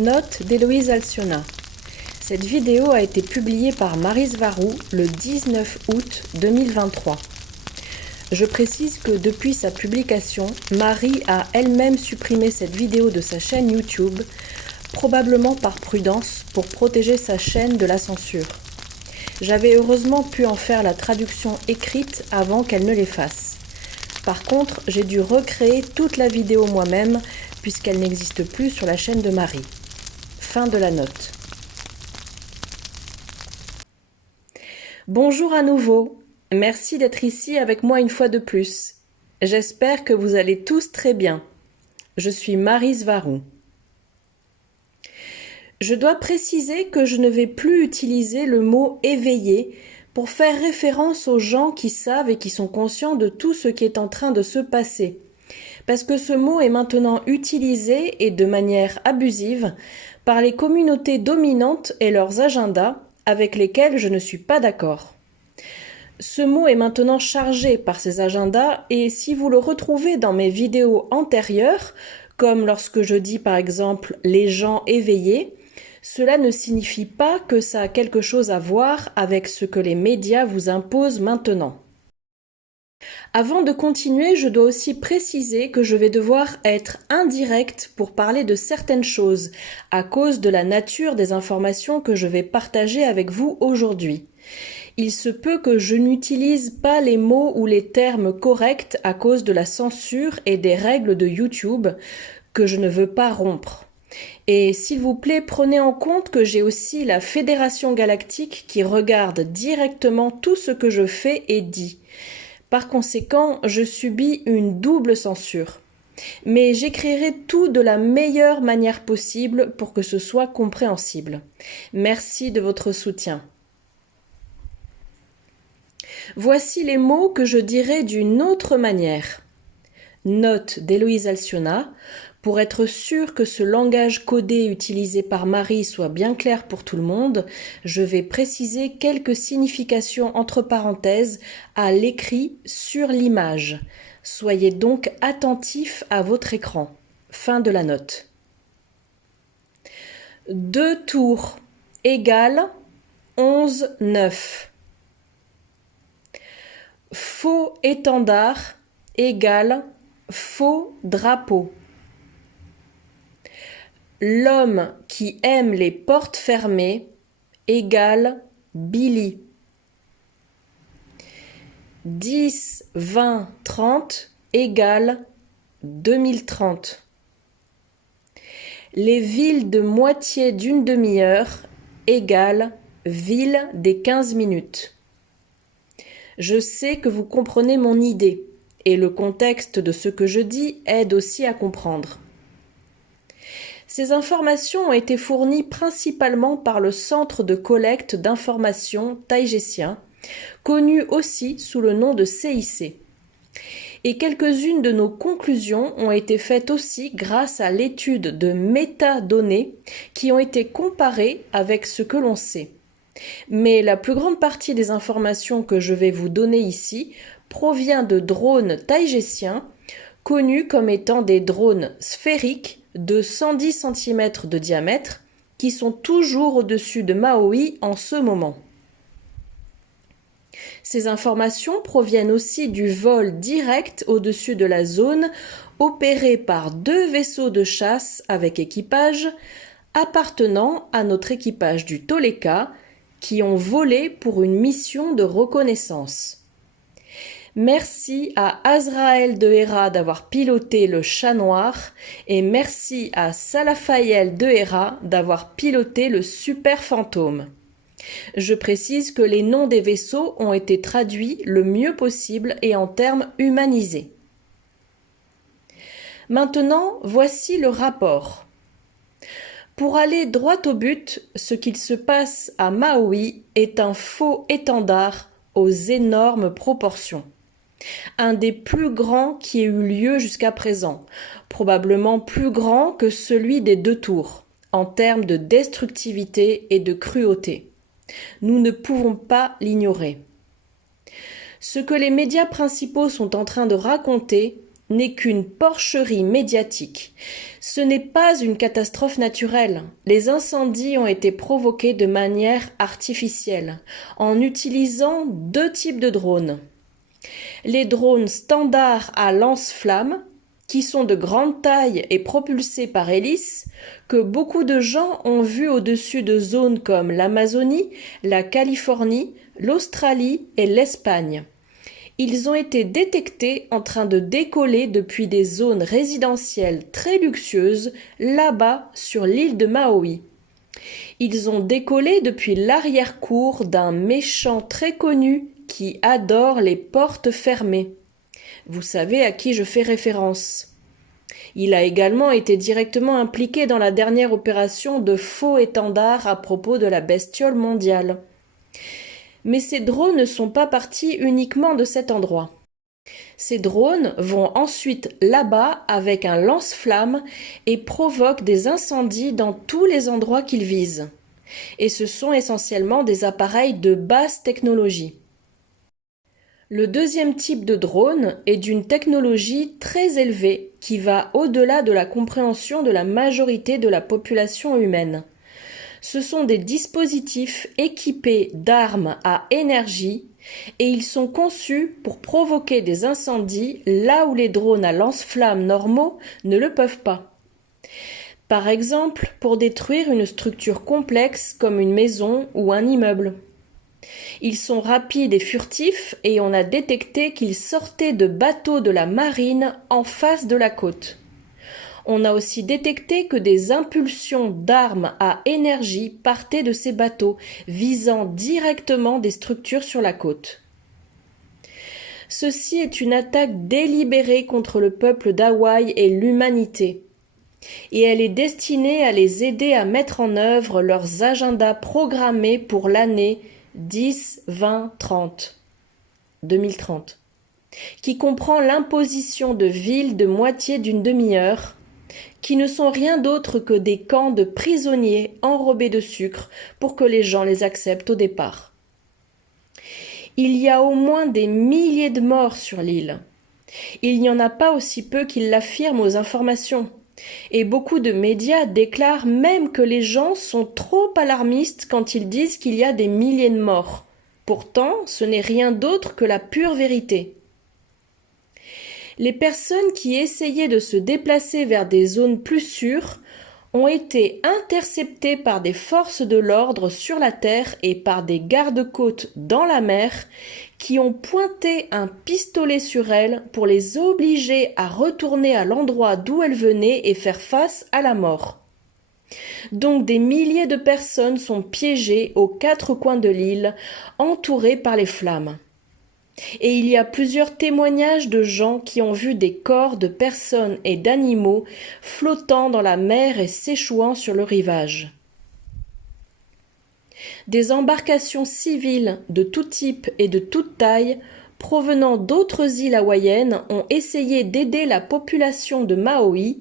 Note d'Héloïse Alciona. Cette vidéo a été publiée par Maryse Varou le 19 août 2023. Je précise que depuis sa publication, Marie a elle-même supprimé cette vidéo de sa chaîne YouTube, probablement par prudence pour protéger sa chaîne de la censure. J'avais heureusement pu en faire la traduction écrite avant qu'elle ne l'efface. Par contre, j'ai dû recréer toute la vidéo moi-même puisqu'elle n'existe plus sur la chaîne de Marie. Fin de la note. Bonjour à nouveau. Merci d'être ici avec moi une fois de plus. J'espère que vous allez tous très bien. Je suis Maryse Varou. Je dois préciser que je ne vais plus utiliser le mot « éveillé » pour faire référence aux gens qui savent et qui sont conscients de tout ce qui est en train de se passer. Parce que ce mot est maintenant utilisé, et de manière abusive, par les communautés dominantes et leurs agendas avec lesquels je ne suis pas d'accord. Ce mot est maintenant chargé par ces agendas et si vous le retrouvez dans mes vidéos antérieures, comme lorsque je dis par exemple « les gens éveillés », cela ne signifie pas que ça a quelque chose à voir avec ce que les médias vous imposent maintenant. Avant de continuer, je dois aussi préciser que je vais devoir être indirecte pour parler de certaines choses, à cause de la nature des informations que je vais partager avec vous aujourd'hui. Il se peut que je n'utilise pas les mots ou les termes corrects à cause de la censure et des règles de YouTube que je ne veux pas rompre. Et s'il vous plaît, prenez en compte que j'ai aussi la Fédération Galactique qui regarde directement tout ce que je fais et dis. Par conséquent, je subis une double censure. Mais j'écrirai tout de la meilleure manière possible pour que ce soit compréhensible. Merci de votre soutien. Voici les mots que je dirai d'une autre manière. Note d'Héloïse Alciona. Pour être sûr que ce langage codé utilisé par Marie soit bien clair pour tout le monde, je vais préciser quelques significations entre parenthèses à l'écrit sur l'image. Soyez donc attentifs à votre écran. Fin de la note. 2 tours égale 11,9. Faux étendard égale faux drapeau. L'homme qui aime les portes fermées égale Billy. 10, 20, 30 égale 2030. Les villes de moitié d'une demi-heure égale ville des 15 minutes. Je sais que vous comprenez mon idée, et le contexte de ce que je dis aide aussi à comprendre. Ces informations ont été fournies principalement par le Centre de collecte d'informations taïgécien, connu aussi sous le nom de CIC. Et quelques-unes de nos conclusions ont été faites aussi grâce à l'étude de métadonnées qui ont été comparées avec ce que l'on sait. Mais la plus grande partie des informations que je vais vous donner ici provient de drones taïgésiens, connus comme étant des drones sphériques de 110 cm de diamètre, qui sont toujours au-dessus de Maui en ce moment. Ces informations proviennent aussi du vol direct au-dessus de la zone opéré par 2 vaisseaux de chasse avec équipage appartenant à notre équipage du Toleka qui ont volé pour une mission de reconnaissance. Merci à Azraël de Hera d'avoir piloté le chat noir et merci à Salafaël de Hera d'avoir piloté le super fantôme. Je précise que les noms des vaisseaux ont été traduits le mieux possible et en termes humanisés. Maintenant, voici le rapport. Pour aller droit au but, ce qu'il se passe à Maui est un faux étendard aux énormes proportions. Un des plus grands qui ait eu lieu jusqu'à présent, probablement plus grand que celui des 2 tours, en termes de destructivité et de cruauté. Nous ne pouvons pas l'ignorer. Ce que les médias principaux sont en train de raconter n'est qu'une porcherie médiatique. Ce n'est pas une catastrophe naturelle. Les incendies ont été provoqués de manière artificielle, en utilisant deux types de drones. Les drones standards à lance-flammes, qui sont de grande taille et propulsés par hélice, que beaucoup de gens ont vus au-dessus de zones comme l'Amazonie, la Californie, l'Australie et l'Espagne. Ils ont été détectés en train de décoller depuis des zones résidentielles très luxueuses, là-bas sur l'île de Maui. Ils ont décollé depuis l'arrière-cour d'un méchant très connu qui adore les portes fermées. Vous savez à qui je fais référence. Il a également été directement impliqué dans la dernière opération de faux étendard à propos de la bestiole mondiale. Mais ces drones ne sont pas partis uniquement de cet endroit. Ces drones vont ensuite là-bas avec un lance-flammes et provoquent des incendies dans tous les endroits qu'ils visent. Et ce sont essentiellement des appareils de basse technologie. Le deuxième type de drone est d'une technologie très élevée qui va au-delà de la compréhension de la majorité de la population humaine. Ce sont des dispositifs équipés d'armes à énergie et ils sont conçus pour provoquer des incendies là où les drones à lance-flammes normaux ne le peuvent pas. Par exemple, pour détruire une structure complexe comme une maison ou un immeuble. Ils sont rapides et furtifs et on a détecté qu'ils sortaient de bateaux de la marine en face de la côte. On a aussi détecté que des impulsions d'armes à énergie partaient de ces bateaux, visant directement des structures sur la côte. Ceci est une attaque délibérée contre le peuple d'Hawaï et l'humanité. Et elle est destinée à les aider à mettre en œuvre leurs agendas programmés pour l'année 2030, qui comprend l'imposition de villes de moitié d'une demi-heure, qui ne sont rien d'autre que des camps de prisonniers enrobés de sucre pour que les gens les acceptent au départ. Il y a au moins des milliers de morts sur l'île. Il n'y en a pas aussi peu qui l'affirment aux informations. Et beaucoup de médias déclarent même que les gens sont trop alarmistes quand ils disent qu'il y a des milliers de morts. Pourtant, ce n'est rien d'autre que la pure vérité. Les personnes qui essayaient de se déplacer vers des zones plus sûres ont été interceptées par des forces de l'ordre sur la terre et par des gardes-côtes dans la mer qui ont pointé un pistolet sur elles pour les obliger à retourner à l'endroit d'où elles venaient et faire face à la mort. Donc des milliers de personnes sont piégées aux quatre coins de l'île, entourées par les flammes. Et il y a plusieurs témoignages de gens qui ont vu des corps de personnes et d'animaux flottant dans la mer et s'échouant sur le rivage. Des embarcations civiles de tout type et de toute taille provenant d'autres îles hawaïennes ont essayé d'aider la population de Maui,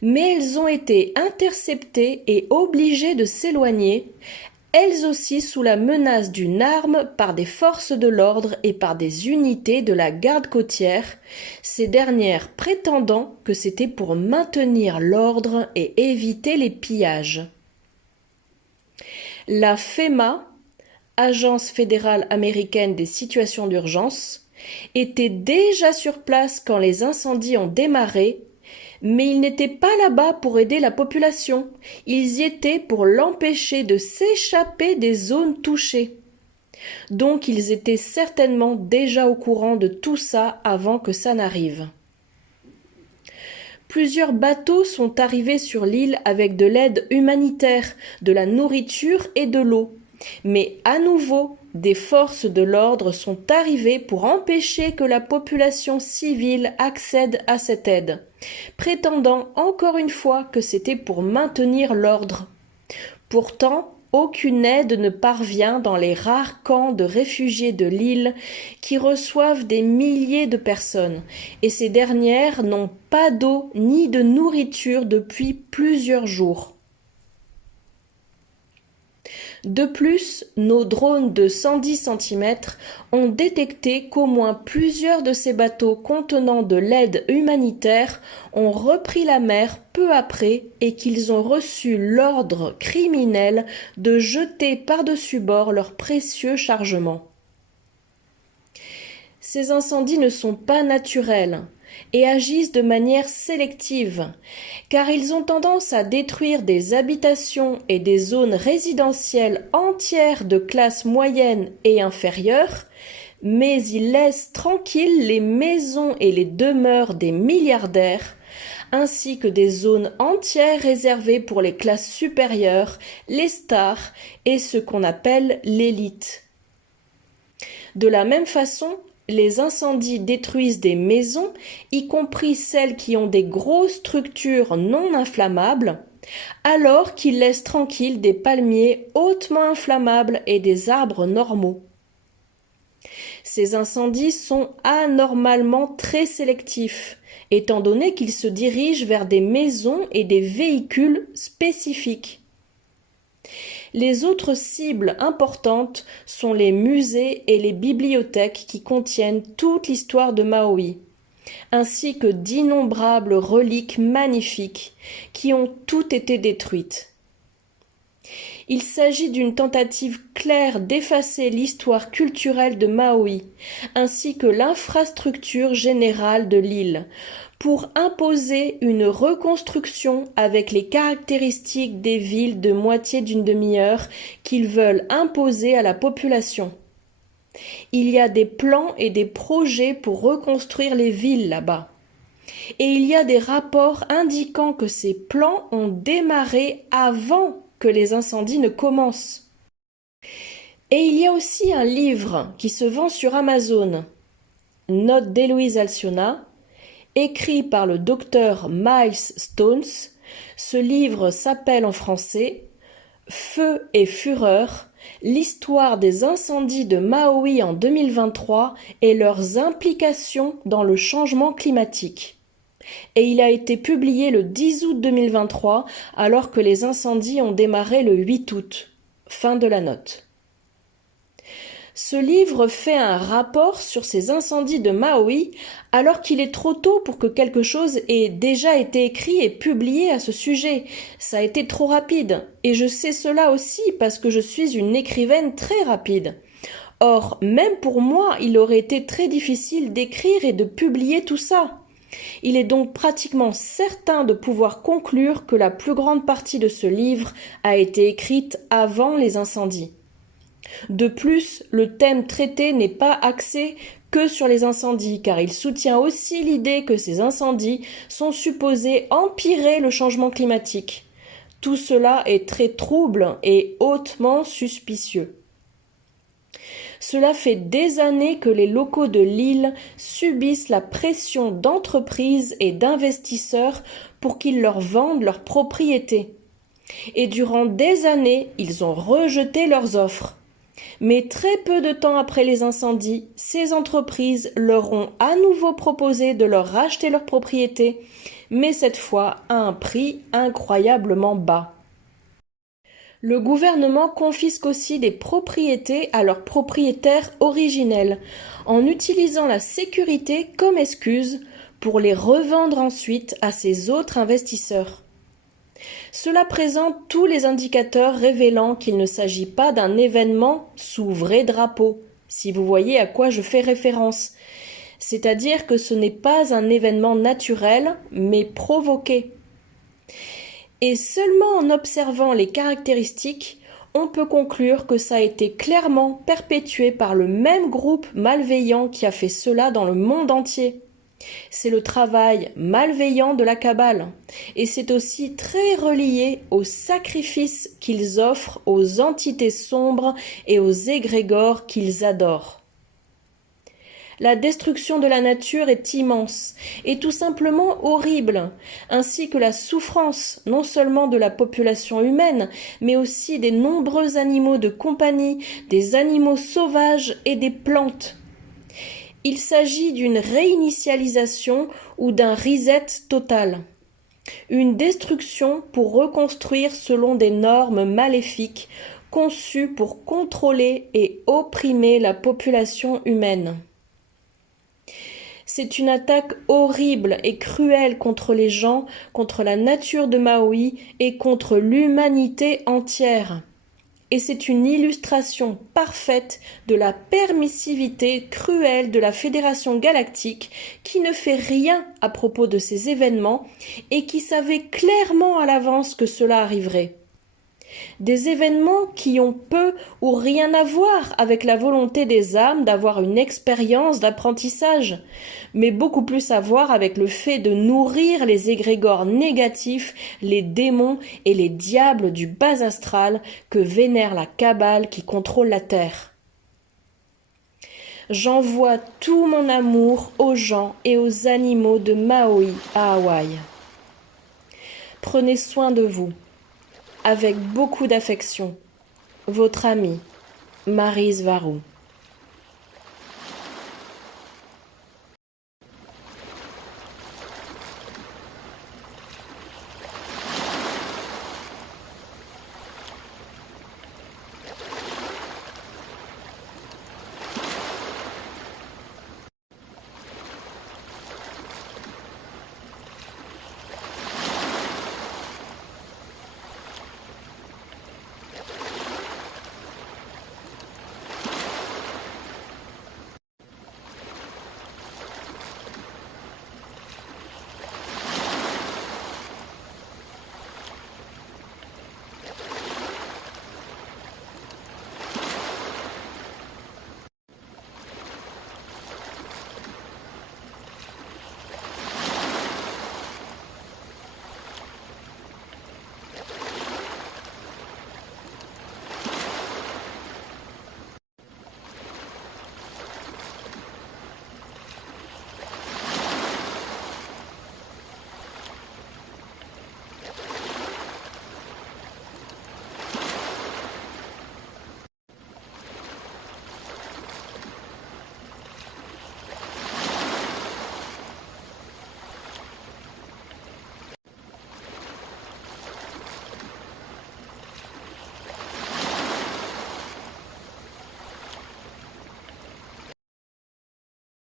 mais elles ont été interceptées et obligées de s'éloigner, elles aussi sous la menace d'une arme par des forces de l'ordre et par des unités de la garde côtière, ces dernières prétendant que c'était pour maintenir l'ordre et éviter les pillages. La FEMA, Agence fédérale américaine des situations d'urgence, était déjà sur place quand les incendies ont démarré, mais ils n'étaient pas là-bas pour aider la population, ils y étaient pour l'empêcher de s'échapper des zones touchées. Donc ils étaient certainement déjà au courant de tout ça avant que ça n'arrive. Plusieurs bateaux sont arrivés sur l'île avec de l'aide humanitaire, de la nourriture et de l'eau. Mais à nouveau, des forces de l'ordre sont arrivées pour empêcher que la population civile accède à cette aide, prétendant encore une fois que c'était pour maintenir l'ordre. Pourtant, aucune aide ne parvient dans les rares camps de réfugiés de l'île qui reçoivent des milliers de personnes, et ces dernières n'ont pas d'eau ni de nourriture depuis plusieurs jours. De plus, nos drones de 110 cm ont détecté qu'au moins plusieurs de ces bateaux contenant de l'aide humanitaire ont repris la mer peu après et qu'ils ont reçu l'ordre criminel de jeter par-dessus bord leurs précieux chargements. Ces incendies ne sont pas naturels et agissent de manière sélective, car ils ont tendance à détruire des habitations et des zones résidentielles entières de classe moyenne et inférieure, mais ils laissent tranquilles les maisons et les demeures des milliardaires, ainsi que des zones entières réservées pour les classes supérieures, les stars et ce qu'on appelle l'élite. De la même façon, les incendies détruisent des maisons, y compris celles qui ont des grosses structures non inflammables, alors qu'ils laissent tranquilles des palmiers hautement inflammables et des arbres normaux. Ces incendies sont anormalement très sélectifs, étant donné qu'ils se dirigent vers des maisons et des véhicules spécifiques. Les autres cibles importantes sont les musées et les bibliothèques qui contiennent toute l'histoire de Maui, ainsi que d'innombrables reliques magnifiques qui ont toutes été détruites. Il s'agit d'une tentative claire d'effacer l'histoire culturelle de Maui, ainsi que l'infrastructure générale de l'île, pour imposer une reconstruction avec les caractéristiques des villes de moitié d'une demi-heure qu'ils veulent imposer à la population. Il y a des plans et des projets pour reconstruire les villes là-bas. Et il y a des rapports indiquant que ces plans ont démarré avant que les incendies ne commencent. Et il y a aussi un livre qui se vend sur Amazon, Note d'Héloïse Alciona, écrit par le docteur Miles Stones. Ce livre s'appelle en français « Feu et fureur, l'histoire des incendies de Maui en 2023 et leurs implications dans le changement climatique ». Et il a été publié le 10 août 2023 alors que les incendies ont démarré le 8 août. Fin de la note. Ce livre fait un rapport sur ces incendies de Maui alors qu'il est trop tôt pour que quelque chose ait déjà été écrit et publié à ce sujet. Ça a été trop rapide. Et je sais cela aussi parce que je suis une écrivaine très rapide. Or, même pour moi, il aurait été très difficile d'écrire et de publier tout ça. Il est donc pratiquement certain de pouvoir conclure que la plus grande partie de ce livre a été écrite avant les incendies. De plus, le thème traité n'est pas axé que sur les incendies, car il soutient aussi l'idée que ces incendies sont supposés empirer le changement climatique. Tout cela est très trouble et hautement suspicieux. Cela fait des années que les locaux de l'île subissent la pression d'entreprises et d'investisseurs pour qu'ils leur vendent leurs propriétés. Et durant des années, ils ont rejeté leurs offres. Mais très peu de temps après les incendies, ces entreprises leur ont à nouveau proposé de leur racheter leurs propriétés, mais cette fois à un prix incroyablement bas. Le gouvernement confisque aussi des propriétés à leurs propriétaires originels, en utilisant la sécurité comme excuse pour les revendre ensuite à ces autres investisseurs. Cela présente tous les indicateurs révélant qu'il ne s'agit pas d'un événement sous vrai drapeau, si vous voyez à quoi je fais référence. C'est-à-dire que ce n'est pas un événement naturel, mais provoqué. Et seulement en observant les caractéristiques, on peut conclure que ça a été clairement perpétué par le même groupe malveillant qui a fait cela dans le monde entier. C'est le travail malveillant de la cabale, et c'est aussi très relié aux sacrifices qu'ils offrent aux entités sombres et aux égrégores qu'ils adorent. La destruction de la nature est immense et tout simplement horrible, ainsi que la souffrance non seulement de la population humaine, mais aussi des nombreux animaux de compagnie, des animaux sauvages et des plantes. Il s'agit d'une réinitialisation ou d'un reset total. Une destruction pour reconstruire selon des normes maléfiques, conçue pour contrôler et opprimer la population humaine. C'est une attaque horrible et cruelle contre les gens, contre la nature de Maui et contre l'humanité entière. Et c'est une illustration parfaite de la permissivité cruelle de la Fédération galactique qui ne fait rien à propos de ces événements et qui savait clairement à l'avance que cela arriverait. Des événements qui ont peu ou rien à voir avec la volonté des âmes d'avoir une expérience d'apprentissage, mais beaucoup plus à voir avec le fait de nourrir les égrégores négatifs, les démons et les diables du bas astral que vénère la Kabbale qui contrôle la Terre. J'envoie tout mon amour aux gens et aux animaux de Maui à Hawaï. Prenez soin de vous. Avec beaucoup d'affection, votre amie, Maryse Varou.